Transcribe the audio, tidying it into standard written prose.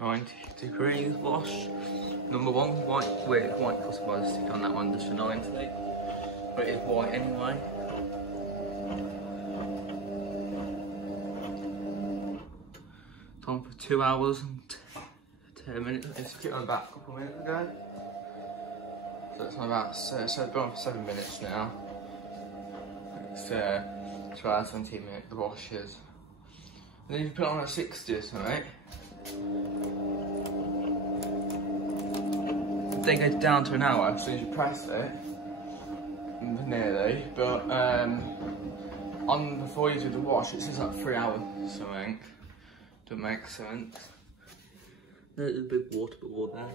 90 degrees wash. Number one, white customized stick on that one just for 90. But it's white anyway. Time for 2 hours and 10 minutes. I took it on back a couple of minutes ago. So it's on about, so it's gone for 7 minutes now. It's 2 hours, 17 minutes, the wash is. And then you put it on at 60 or something. Then goes down to an hour as soon as you press it. Nearly, but on before you do the wash, it says like 3 hours or something. Don't make sense. There's a big water ball there.